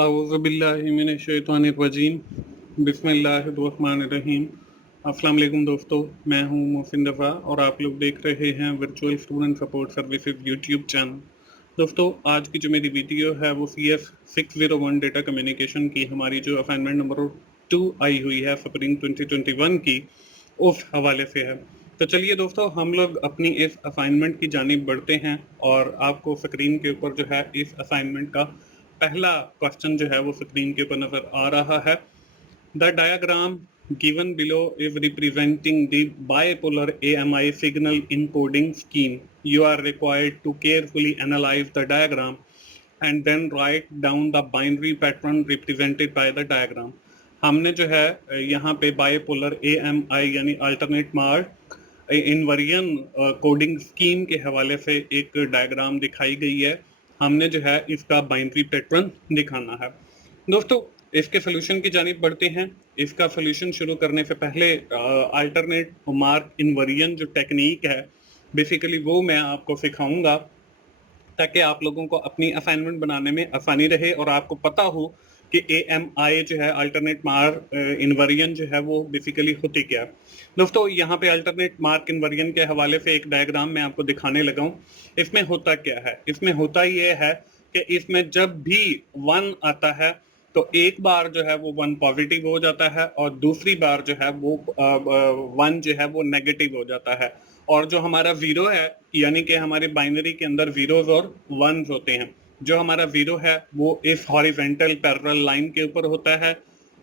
अऊज़ुबिल्लाहिमिनश्शैतानिर्रजीम बिस्मिल्लाहिर्रहमानिर्रहीम। अस्सलाम वालेकुम दोस्तों, मैं हूं मोहसिन रफ़ा और आप लोग देख रहे हैं virtual student support services YouTube channel. दोस्तों, आज की जो मेरी वीडियो है वो CS 601 डेटा कम्युनिकेशन की हमारी जो असाइनमेंट नंबर 2 आई हुई है स्प्रिंग 2021 की, उस हवाले से है। तो चलिए दोस्तों, हम लोग अपनी इस असाइनमेंट की जानिब बढ़ते हैं और आपको स्क्रीन के ऊपर जो है इस असाइनमेंट का पहला क्वेश्चन जो है वो स्क्रीन के ऊपर नजर आ रहा है। The diagram given below is representing the bipolar AMI signal encoding scheme. You are required to carefully analyse the diagram and then write down the binary pattern represented by the diagram. हमने जो है यहाँ पे bipolar AMI यानी alternate mark inversion coding scheme के हवाले से एक डायग्राम दिखाई गई है। हमने जो है इसका बाइनरी पैटर्न दिखाना है। दोस्तों, इसके सोल्यूशन की जानिब बढ़ते हैं। इसका सोल्यूशन शुरू करने से पहले अल्टरनेट मार्क इनवर्जन जो टेक्निक है, बेसिकली वो मैं आपको सिखाऊंगा ताकि आप लोगों को अपनी असाइनमेंट बनाने में आसानी रहे और आपको पता हो कि AMI जो है अल्टरनेट मार्क इनवर्जन जो है वो बेसिकली होती क्या है। दोस्तों, यहाँ पे अल्टरनेट मार्क इनवर्जन के हवाले से एक डायग्राम मैं आपको दिखाने लगा हूँ। इसमें होता क्या है? इसमें होता ये है कि इसमें जब भी 1 आता है तो एक बार जो है वो 1 पॉजिटिव हो जाता है और दूसरी बार जो है वो 1 जो है वो नेगेटिव हो जाता है। और जो हमारा 0 है, यानी कि हमारे बाइनरी के अंदर जीरोस और वंस होते हैं। जो हमारा 0 है वो इस हॉरिजेंटल पैरेलल लाइन के ऊपर होता है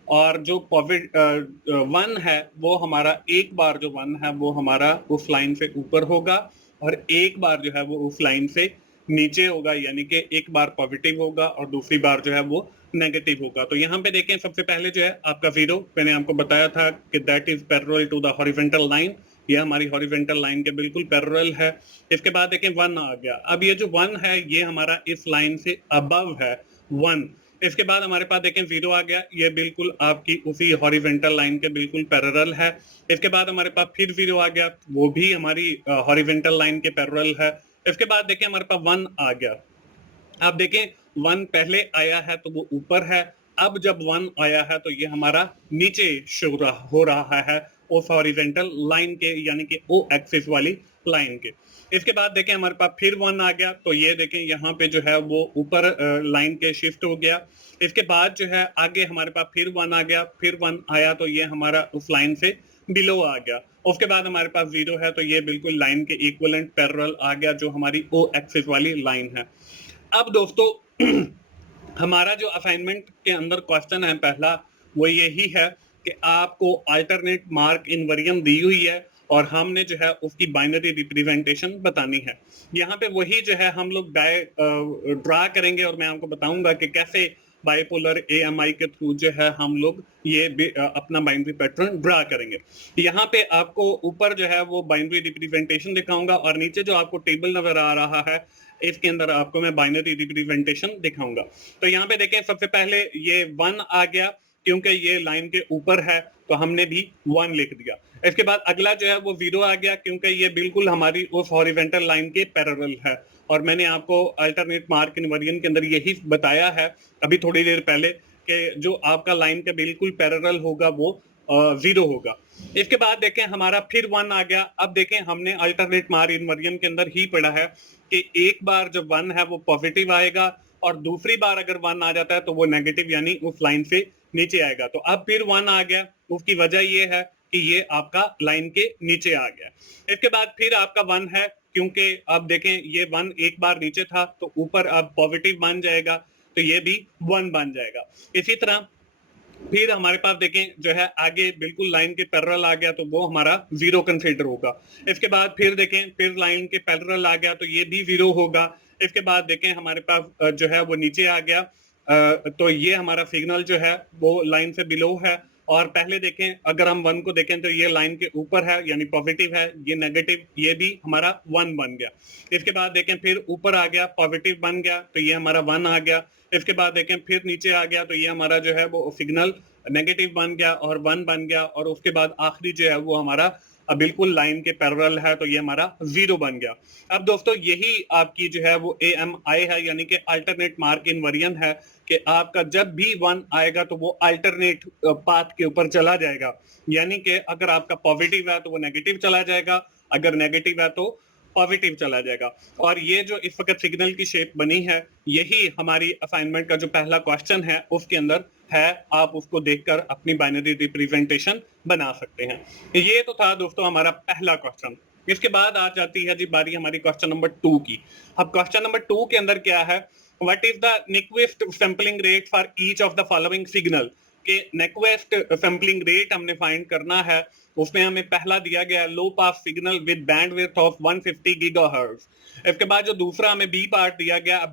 और जो 1 है वो हमारा एक बार जो 1 है वो हमारा उस लाइन से ऊपर होगा और एक बार जो है वो उस लाइन से नीचे होगा, यानी कि एक बार पॉजिटिव होगा और दूसरी बार जो है वो नेगेटिव होगा। तो यहाँ पे देखें, सबसे पहले जो है आपका 0, मैंने आपको बताया था कि that is parallel to the horizontal line. ये हमारी हॉरिजॉन्टल लाइन के बिल्कुल पैरेलल है। इसके बाद देखें 1 आ गया। अब ये जो 1 है ये हमारा इस लाइन से अबव है 1। इसके बाद हमारे पास देखें 0 आ गया, ये बिल्कुल आपकी उसी हॉरिजॉन्टल लाइन के बिल्कुल पैरेलल है। इसके बाद हमारे पास फिर 0 आ गया, वो भी हमारी हॉरिजॉन्टल लाइन के पैरेलल है। इसके बाद देखें हमारे पास 1 आ गया। अब देखें 1 पहले आया है तो वो ऊपर है, अब जब 1 आया है तो ये हमारा नीचे शो हो रहा है उस हॉरिजॉन्टल लाइन के, यानी कि O एक्सिस वाली लाइन के। इसके बाद देखें हमारे पास फिर 1 आ गया तो ये देखें यहाँ पे जो है वो ऊपर लाइन के शिफ्ट हो गया। इसके बाद जो है आगे हमारे पास फिर 1 आ गया, फिर 1 आया तो ये हमारा उस लाइन से बिलो आ गया। उसके बाद हमारे पास 0 है तो ये बिल्कुल लाइन के इक्विवेलेंट पैरेलल आ गया जो हमारी O एक्सिस वाली लाइन है। अब दोस्तों हमारा जो असाइनमेंट के अंदर क्वेश्चन है पहला, वो यही है कि आपको अल्टरनेट मार्क इनवर्जन दी हुई है और हमने जो है उसकी बाइनरी रिप्रेजेंटेशन बतानी है। यहाँ पे वही जो है हम लोग ड्रा करेंगे और मैं आपको बताऊंगा कि कैसे बाइपोलर AMI के थ्रू जो है हम लोग ये अपना बाइनरी पैटर्न ड्रा करेंगे। यहाँ पे आपको ऊपर जो है वो बाइनरी रिप्रेजेंटेशन दिखाऊंगा और नीचे जो आपको टेबल नजर आ रहा है इसके अंदर आपको मैं बाइनरी रिप्रेजेंटेशन दिखाऊंगा। तो यहाँ पे देखें, सबसे पहले ये 1 आ गया, क्योंकि ये लाइन के ऊपर है तो हमने भी 1 लिख दिया। इसके बाद अगला जो है वो 0 आ गया, क्योंकि ये बिल्कुल हमारी उस हॉरिजॉन्टल लाइन के पैरेलल है और मैंने आपको अल्टरनेट मार्क इनवर्जन के अंदर यही बताया है अभी थोड़ी देर पहले कि जो आपका लाइन के बिल्कुल पैरेलल होगा वो 0 होगा। इसके बाद देखें हमारा फिर 1 आ गया। अब देखें हमने अल्टरनेट मार्क इनवर्जन के अंदर ही पढ़ा है कि एक बार जब 1 है वो पॉजिटिव आएगा और दूसरी बार अगर 1 आ जाता है तो वो नेगेटिव यानी उस लाइन से नीचे आएगा। तो अब फिर 1 आ गया, उसकी वजह ये है कि ये आपका लाइन के नीचे आ गया। इसके बाद फिर आपका 1 है, क्योंकि अब देखें ये 1 एक बार नीचे था तो ऊपर अब पॉजिटिव बन जाएगा तो ये भी 1 बन जाएगा। इसी तरह फिर हमारे पास देखें जो है आगे बिल्कुल लाइन के पैरेलल आ गया तो वो हमारा 0 कंसीडर होगा। इसके बाद फिर देखें फिर लाइन के पैरेलल आ गया तो ये भी 0 होगा। इसके बाद देखें हमारे पास जो है वो नीचे आ गया तो ये हमारा सिग्नल जो है वो लाइन से बिलो है। और पहले देखें अगर हम 1 को देखें तो ये लाइन के ऊपर है यानी पॉजिटिव है, ये नेगेटिव, ये भी हमारा 1 बन गया। इसके बाद देखें फिर ऊपर आ गया, पॉजिटिव बन गया तो ये हमारा 1 आ गया। इसके बाद देखें फिर नीचे आ गया तो ये हमारा जो है वो सिग्नल नेगेटिव बन गया और 1 बन गया। और उसके बाद आखिरी जो है वो हमारा बिल्कुल लाइन के पैरेलल है तो ये हमारा 0 बन गया। अब दोस्तों यही आपकी जो है वो AMI है, यानी कि अल्टरनेट मार्क इनवर्जन है कि आपका जब भी 1 आएगा तो वो अल्टरनेट पाथ के ऊपर चला जाएगा, यानी कि अगर आपका पॉजिटिव है तो वो नेगेटिव चला जाएगा, अगर नेगेटिव है तो पॉजिटिव चला जाएगा। और ये जो इस वक्त सिग्नल की शेप बनी है, यही हमारी असाइनमेंट का जो पहला क्वेश्चन है उसके अंदर है। आप उसको देखकर अपनी बाइनरी रिप्रेजेंटेशन बना सकते हैं। ये तो था दोस्तों हमारा पहला क्वेश्चन। इसके बाद आ जाती है जी बारी हमारी क्वेश्चन नंबर 2 की। अब क्वेश्चन नंबर 2 के अंदर क्या है, what is the Nyquist sampling rate for each of the following signal, कि Nyquist सैंपलिंग रेट हमने फाइंड करना है। उसमें हमें पहला दिया गया low pass signal with bandwidth of 150 gigahertz. इसके बाद जो दूसरा हमें बी पार्ट दिया गया, a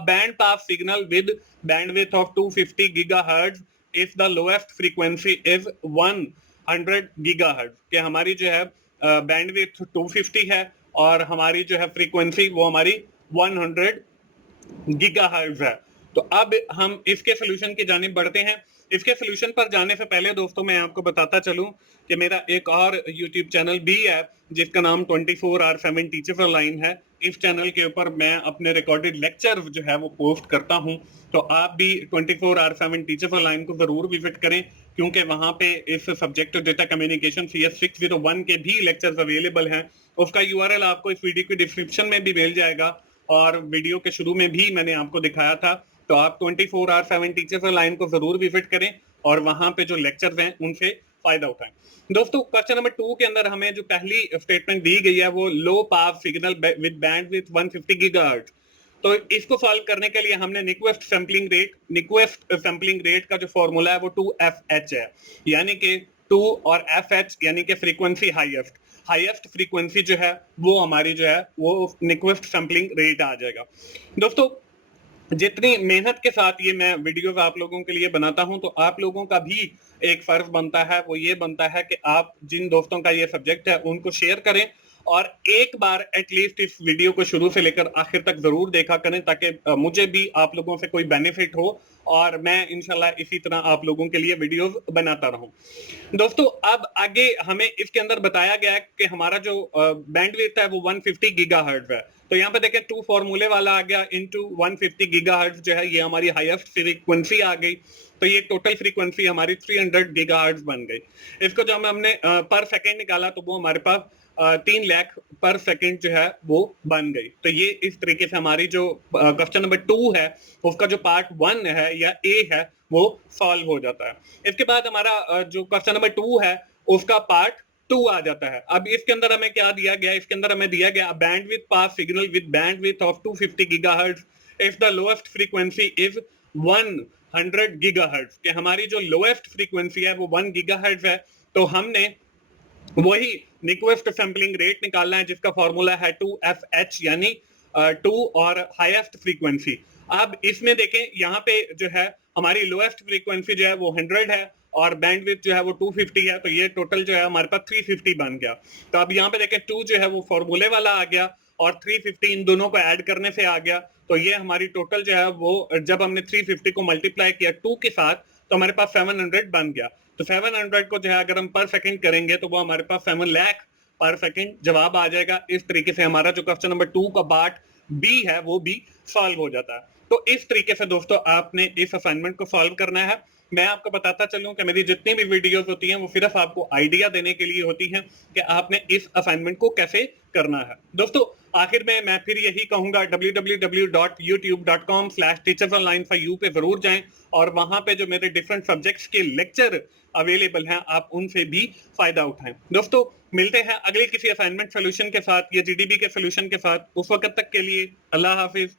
band pass signal with bandwidth of 250 gigahertz if the lowest frequency is 100 gigahertz, कि हमारी जो है बैंडविड्थ 250 है और हमारी जो है फ्रीक्वेंसी वो हमारी 100 गीगाहर्ट्ज है। तो अब हम इसके सोल्यूशन की जानिब बढ़ते हैं। इसके सोल्यूशन पर जाने से पहले दोस्तों मैं आपको बताता चलूं कि मेरा एक और YouTube चैनल भी है जिसका नाम 24/7 टीचर्स ऑनलाइन है। इस चैनल के ऊपर मैं अपने रिकॉर्डेड लेक्चर जो है वो पोस्ट करता हूं, तो आप भी 24/7 टीचर्स ऑनलाइन को जरूर विजिट करें, क्योंकि वहां पे इस सब्जेक्ट डेटा कम्युनिकेशन CS 601 के भी लेक्चर्स अवेलेबल हैं। उसका URL आपको इस वीडियो की डिस्क्रिप्शन में भी मिल जाएगा और वीडियो के शुरू में भी मैंने आपको दिखाया था। तो आप 24/7 टीचर्स ऑनलाइन को जरूर विजिट करें और वहां पे जो लेक्चर्स हैं उनसे फायदा उठाएं। दोस्तों क्वेश्चन नंबर 2 के अंदर हमें जो पहली स्टेटमेंट दी गई है वो लो pass signal with bandwidth 150 gigahertz. तो इसको सॉल्व करने के लिए हमने Nyquist सैंपलिंग रेट का जो फॉर्मूला है वो 2FH है, यानी कि 2 और FH यानी कि फ्रीक्वेंसी हाईएस्ट फ्रीक्वेंसी जो है वो हमारी जो है वो Nyquist सैंपलिंग रेट आ जाएगा। दोस्तों जितनी मेहनत के साथ ये मैं वीडियोस आप लोगों के लिए बनाता हूं, तो आप लोगों का भी एक फर्ज बनता है, वो ये बनता है कि आप जिन दोस्तों का ये सब्जेक्ट है उनको शेयर करें और एक बार एटलीस्ट इस वीडियो को शुरू से लेकर आखिर तक जरूर देखा करें, ताकि मुझे भी आप लोगों से कोई बेनिफिट हो और मैं इंशाल्लाह इसी तरह आप लोगों के लिए वीडियोस बनाता रहूं। दोस्तों अब आगे हमें इसके अंदर बताया गया है कि हमारा जो बैंडविड्थ है वो 150 गीगाहर्ट्ज है। तो यहाँ पे देखें 2 फॉर्मूले वाला आ गया इनटू 150 गीगाहर्ट्ज जो है ये हमारी हाईएस्ट फ्रीक्वेंसी आ गई। तो ये टोटल फ्रीक्वेंसी हमारी 300 गीगाहर्ट्ज बन गई। इसको जब हमने पर सेकंड निकाला तो वो हमारे पास 3 लाख पर सेकंड जो है वो बन गई। तो ये इस तरीके से हमारी जो क्वेश्चन नंबर 2 है उसका जो पार्ट 1 है या ए है वो सॉल्व हो जाता है। इसके बाद हमारा जो क्वेश्चन नंबर 2 है उसका पार्ट 2 आ जाता है। अब इसके अंदर हमें क्या दिया गया, इसके अंदर हमें दिया गया bandwidth pass signal with bandwidth of 250 gigahertz if the lowest frequency is 100 gigahertz, कि हमारी जो लोएस्ट फ्रीक्वेंसी है वो 1 गीगाहर्ट्ज है। तो हमने वही Nyquist सैंपलिंग रेट निकालना है जिसका फॉर्मूला है 2FH, यानी 2 और हाईएस्ट फ्रीक्वेंसी। अब इसमें देखें यहाँ पे जो है हमारी लोएस्ट फ्रीक्वेंसी जो है वो 100 है और बैंडविड्थ जो है वो 250 है, तो ये टोटल जो है हमारे पास 350 बन गया। तो अब यहाँ पे देखें 2 जो है वो फॉर्मूले वाला आ गया और 350 इन दोनों को ऐड करने से आ गया। तो ये हमारी टोटल जो है वो जब हमने 350 को मल्टीप्लाई किया 2 के साथ तो हमारे पास 700 बन गया। तो 700 को जो है अगर हम पर सेकंड करेंगे तो वो हमारे पास 7 लाख पर सेकंड जवाब आ जाएगा। इस तरीके से हमारा जो क्वेश्चन नंबर 2 का पार्ट बी है वो भी सॉल्व हो जाता है। तो इस तरीके से दोस्तों आपने इस असाइनमेंट को सॉल्व करना है। मैं आपको बताता चलूं कि मेरी जितनी भी वीडियोस होती हैं वो सिर्फ आपको आइडिया देने के लिए होती हैं कि आपने इस असाइनमेंट को कैसे करना है। दोस्तों आखिर में मैं फिर यही कहूंगा www.youtube.com/teachersonline4u पे जरूर जाएं और वहां पे जो मेरे डिफरेंट सब्जेक्ट्स के लेक्चर अवेलेबल हैं आप उनसे भी फायदा उठाएं। दोस्तों मिलते हैं अगले किसी असाइनमेंट सोल्यूशन के साथ या GDB के सोल्यूशन के साथ। उस वक्त तक के लिए अल्लाह हाफिज।